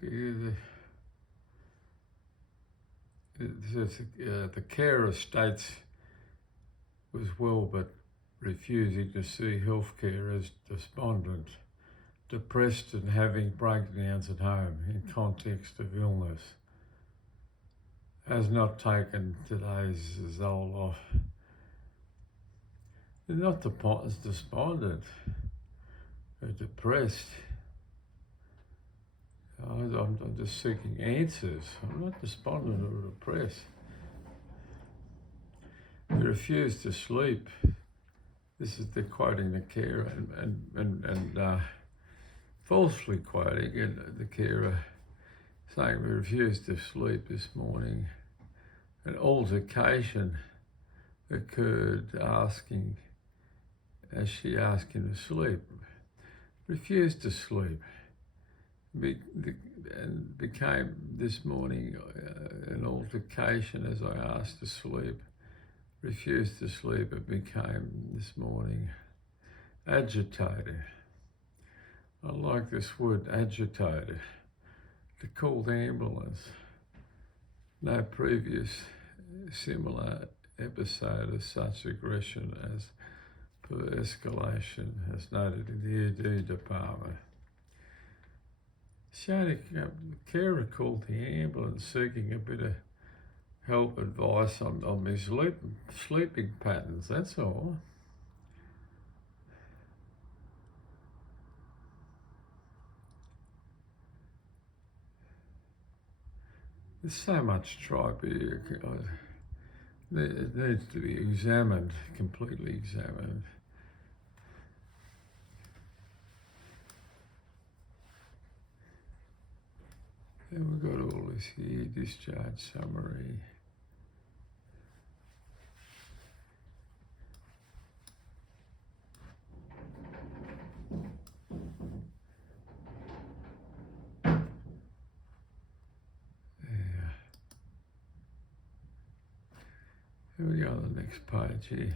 The carer states was well but refusing to see healthcare as despondent, depressed and having breakdowns at home in context of illness. Has not taken today's Zoloft. They're not despondent or depressed. I'm just seeking answers. I'm not despondent or depressed. They refuse to sleep. This is the quoting the carer and falsely quoting the carer, saying we refused to sleep this morning. An altercation occurred as she asked him to sleep. Refused to sleep. And became this morning an altercation as I asked to sleep. Refused to sleep. It became this morning agitated. I like this word, agitated. To call the ambulance. No previous similar episode of such aggression as per escalation, as noted in the ED department. The carer called the ambulance seeking a bit of help, advice on my sleeping patterns, that's all. There's so much tripe here. It needs to be examined, completely examined. And we've got all this here, discharge summary. Here we go on the next page here.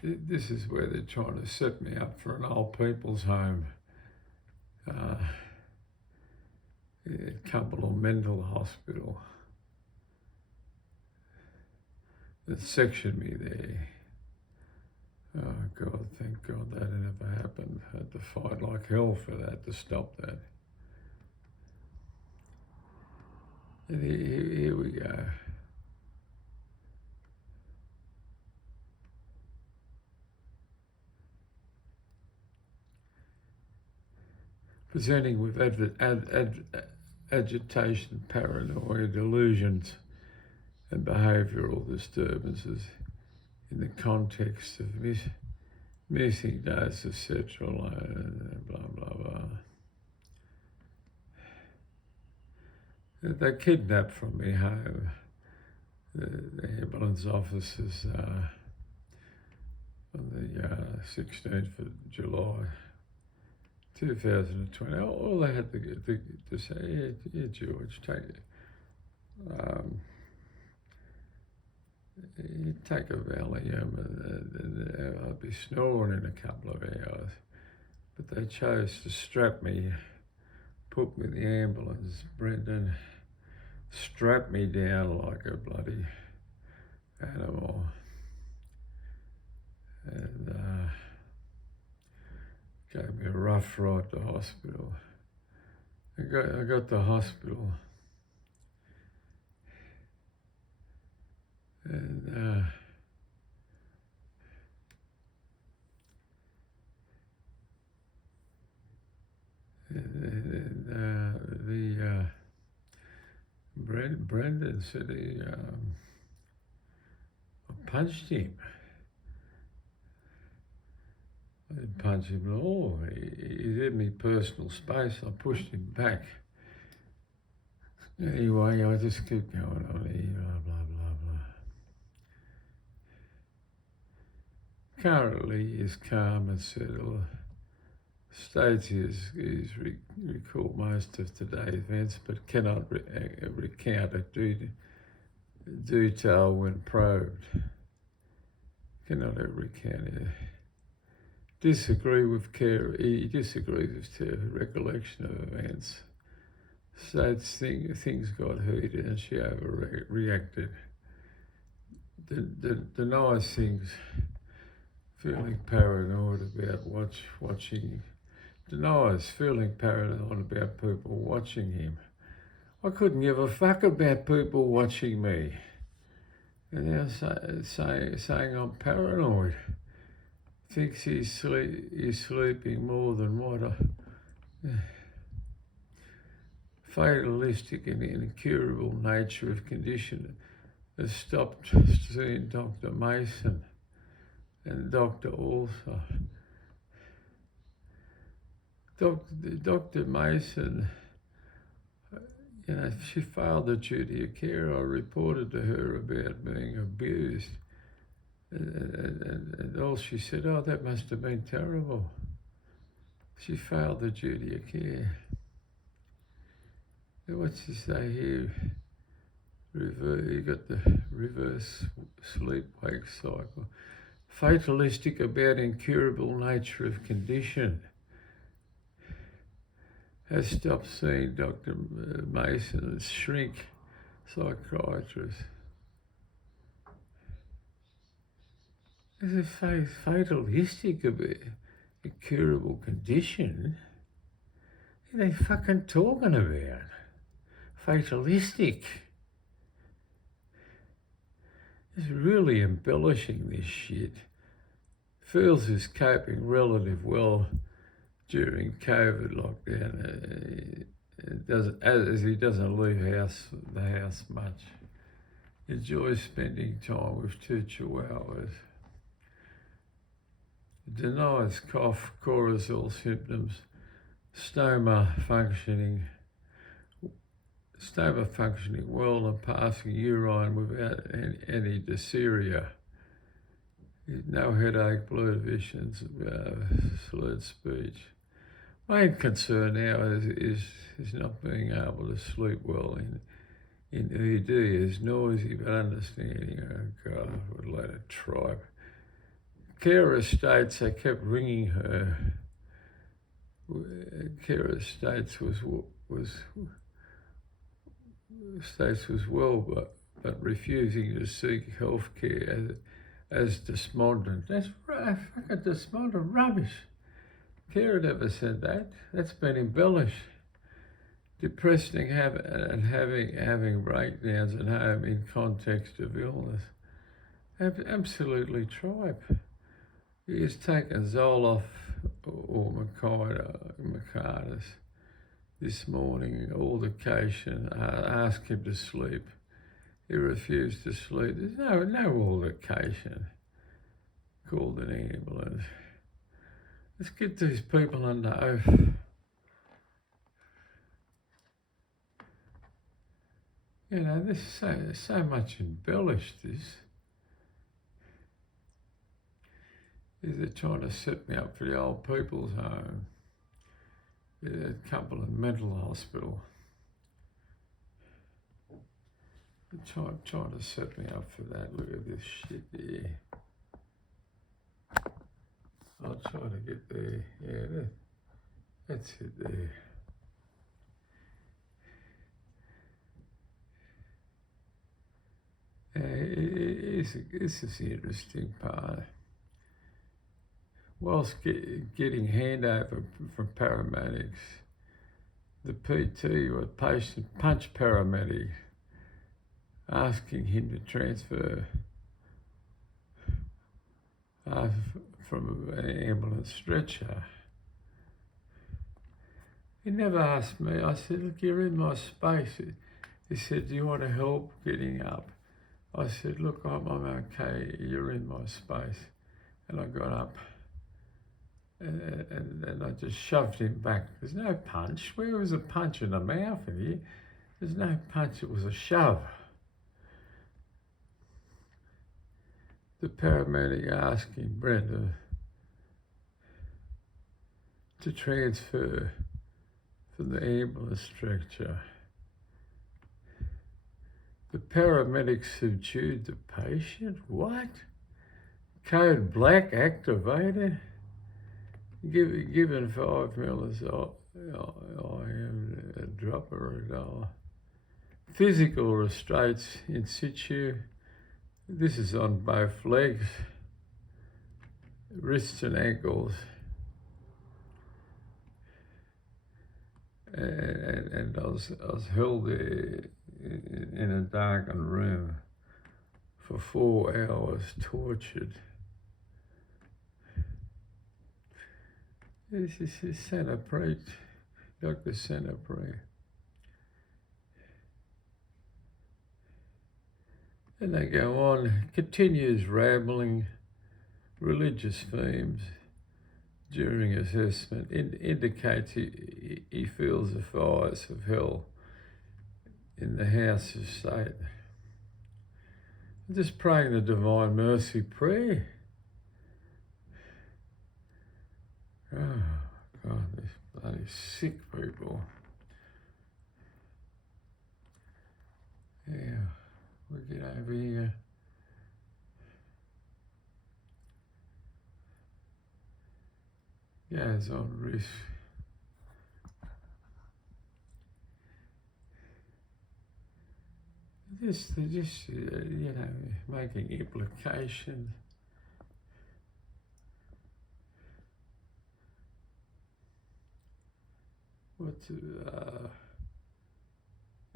This is where they're trying to set me up for an old people's home. Cumberland Mental Hospital. They sectioned me there. Oh God, thank God that never happened. I had to fight like hell for that, to stop that. And here we go. Presenting with agitation, paranoia, delusions, and behavioural disturbances in the context of missing days, etc., blah, blah, blah. They kidnapped from me home the ambulance officers on the 16th of July 2020. All they had to say, yeah, George, take it. You take a Valium and I'd be snoring in a couple of hours. But they chose to strap me, put me in the ambulance, Brendan, strap me down like a bloody animal. And gave me a rough ride to hospital. I got to hospital. And Brendan said I punched him. I didn't punch him at all. He's in my personal space. I pushed him back. Anyway, I just keep going on here, blah, blah, blah, blah. Currently, he's calm and settled. States he's recalled most of today's events, but cannot recount a detail when probed. cannot recount it. Disagree with care. He disagrees with the recollection of events. States things got heated and she overreacted. Denies things, feeling paranoid about watching. Denies feeling paranoid about people watching him. I couldn't give a fuck about people watching me. And now saying I'm paranoid. Thinks he's sleeping more than what fatalistic and incurable nature of condition has stopped seeing Dr. Mason and Doctor also. Dr. Mason, she failed the duty of care. I reported to her about being abused. And all she said, oh, that must have been terrible. She failed the duty of care. And what's she say here? You got the reverse sleep-wake cycle. Fatalistic about incurable nature of condition. Has stopped seeing Dr. Mason as shrink psychiatrist. Is it fatalistic about incurable condition? What are they fucking talking about? Fatalistic. It's really embellishing this shit. Feels is coping relatively well during COVID lockdown. As he doesn't leave the house much. Enjoys spending time with 2 chihuahuas. Denies cough, cortisol symptoms, stoma functioning well and passing urine without any dysuria. No headache, blurred visions, slurred speech. Main concern now is not being able to sleep well in ED. Is noisy but understanding. Oh God, I would let it tripe. Carer states they kept ringing her. Carer states was well, but refusing to seek health care as despondent. That's fucking despondent rubbish. Carer never said that. That's been embellished. Depressed and having breakdowns at home in context of illness. Absolutely tripe. He has taken Zoloft or Macardis this morning, altercation, asked him to sleep. He refused to sleep. There's no altercation. Called an ambulance. Let's get these people under oath. This is so much embellished, this. They're trying to set me up for the old people's home. A couple in mental hospital. They're trying to set me up for that. Look at this shit there. I'll try to get there. Yeah, that's it there. This is the interesting part. Whilst getting handover from paramedics, the PT or patient punched paramedic, asking him to transfer from an ambulance stretcher. He never asked me. I said, look, you're in my space. He said, do you want to help getting up? I said, look, I'm okay. You're in my space. And I got up. And I just shoved him back. There's no punch. Where was a punch in the mouth in here? There's no punch, it was a shove. The paramedic asking Brenda to transfer from the ambulance stretcher. The paramedic subdued the patient? What? Code black activated. Given 5 mils IM, a drop or a dollar. Physical restraints in situ. This is on both legs, wrists and ankles. And I was held there in a darkened room for 4 hours, tortured. This is Preach, Dr. Peter. And they go on, continues rambling religious themes during assessment, indicates he feels the fires of hell in the house of Satan. Just praying the Divine Mercy prayer. Oh, God, these bloody sick people. Yeah, we'll get over here. Goes on risk. Just making implications. What's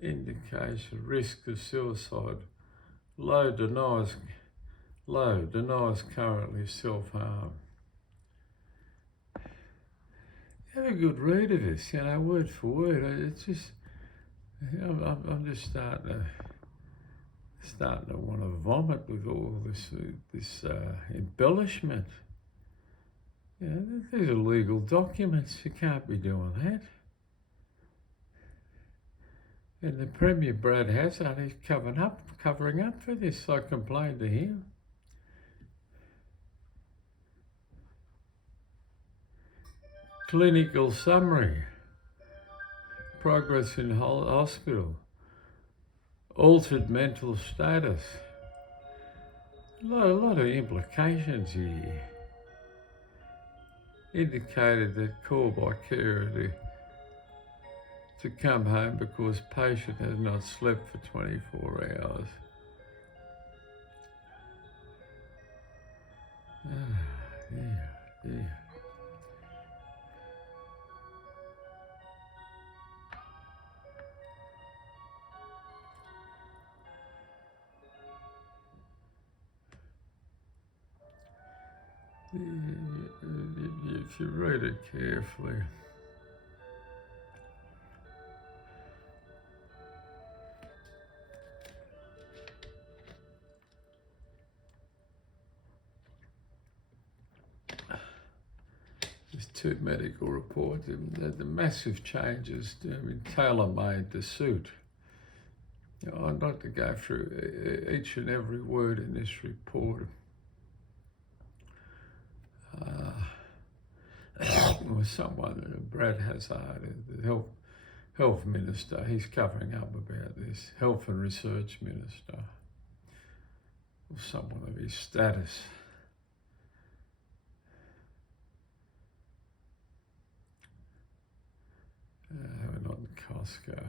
indication? Risk of suicide. Low denies currently self-harm. Have a good read of this, word for word. It's just, I'm just starting to want to vomit with all this embellishment. These are legal documents. You can't be doing that. And the Premier Brad Hazzard is covering up for this. I complained to him. Clinical summary. Progress in hospital. Altered mental status. A lot of implications here. Indicated that call by carer to come home because patient has not slept for 24 hours. Yeah. If you read it carefully, there's 2 medical reports. The massive changes tailor-made the suit. I'd like to go through each and every word in this report. With someone, Brad Hazzard, the health minister, he's covering up about this, health and research minister, or someone of his status. We're not in Costco.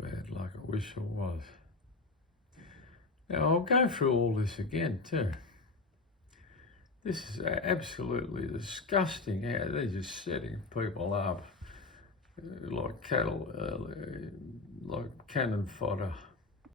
Bad luck, I wish I was. Now I'll go through all this again too. This is absolutely disgusting how they're just setting people up like cattle, like cannon fodder.